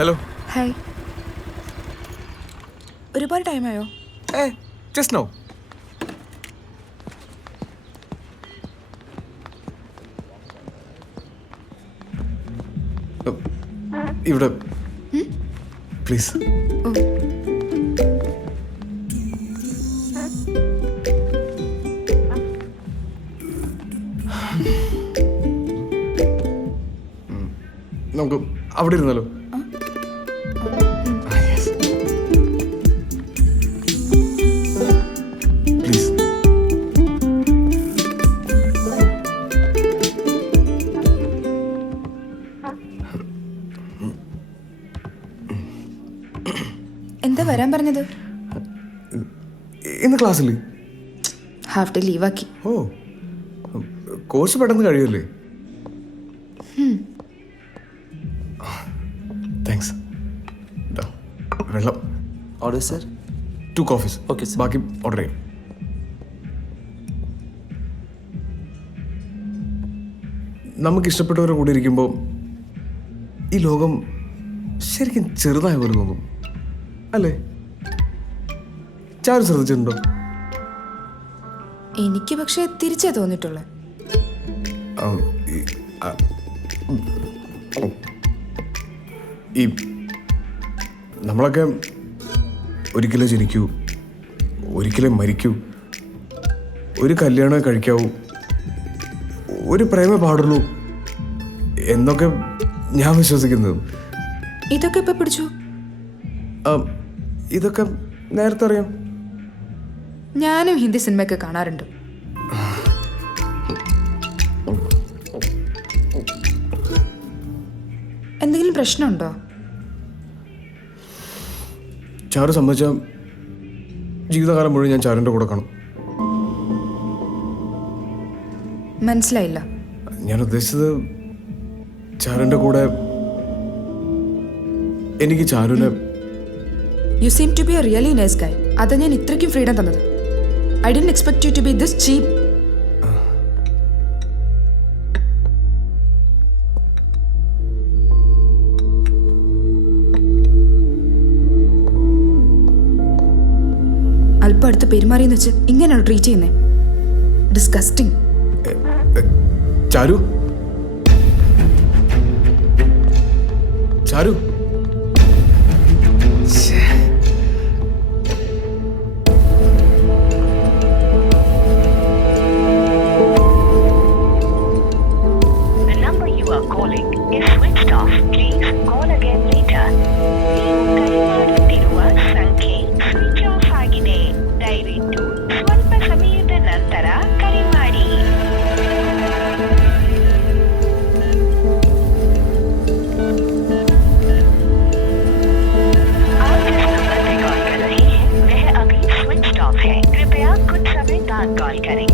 Hello. Hi. ഒരുപാട് ടൈമായോ? Just no. ഇവിടെ പ്ലീസ്. നമുക്ക് അവിടെ ഇരുന്നാലോ? പ്ലീസ്. എന്താ വരാൻ പറഞ്ഞത്? ഇന്ന് ക്ലാസ്സിൽ ഹാഫ് ഡേ ലീവാക്കി. ഓ, കോഴ്സ് പെട്ടെന്ന് കഴിയുമല്ലേ? താങ്ക്സ്. വെള്ളം. Order sir. 2 coffees. Okay, sir. ബാക്കി ഓർഡർ ചെയ്യും. നമുക്ക് ഇഷ്ടപ്പെട്ടവരുടെ കൂടെ ഇരിക്കുമ്പോൾ ഈ ലോകം ശരിക്കും ചെറുതായ പോലെ തോന്നും അല്ലേ? ചാരു ശ്രദ്ധിച്ചിട്ടുണ്ടോ? എനിക്ക് പക്ഷേ തിരിച്ചേ തോന്നിട്ടുള്ളേ. ഈ നമ്മളൊക്കെ ഒരിക്കലേ ജനിക്കൂ, ഒരിക്കലേ മരിക്കൂ, ഒരു കല്യാണം കഴിക്കാവൂ, ഒരു പ്രേമേ പാടുള്ളൂ എന്നൊക്കെ ഞാൻ വിശ്വസിക്കുന്നത്. ഇതൊക്കെ ഇപ്പൊ പിടിച്ചു? ഇതൊക്കെ നേരത്തെ അറിയാം. ഞാനും ഹിന്ദി സിനിമയൊക്കെ കാണാറുണ്ട്. എന്തെങ്കിലും പ്രശ്നമുണ്ടോ? ചാരു സമ്മതിച്ച ജീവിതകാലം മുഴുവൻ ഞാൻ ചാരുൻ്റെ കൂടെ കാണും. മനസ്സിലായില്ല. ഞാൻ ഉദ്ദേശിച്ചത് ചാരുൻ്റെ കൂടെ എനിക്ക് ചാരുവിനെ. You seem to be a really nice guy. അതാ ഞാൻ ഇത്രയ്ക്കും ഫ്രീഡം തന്നത്. I didn't expect you to be this cheap. അല്പം അടുത്ത് പെരുമാറിയെന്ന് വെച്ച് ഇങ്ങനെയാണ് ട്രീറ്റ് ചെയ്യുന്നത്. ഡിസ്കസ്റ്റിംഗ്. ചാരു, ചാരു. कृपया कुछ समय बाद कॉल करें.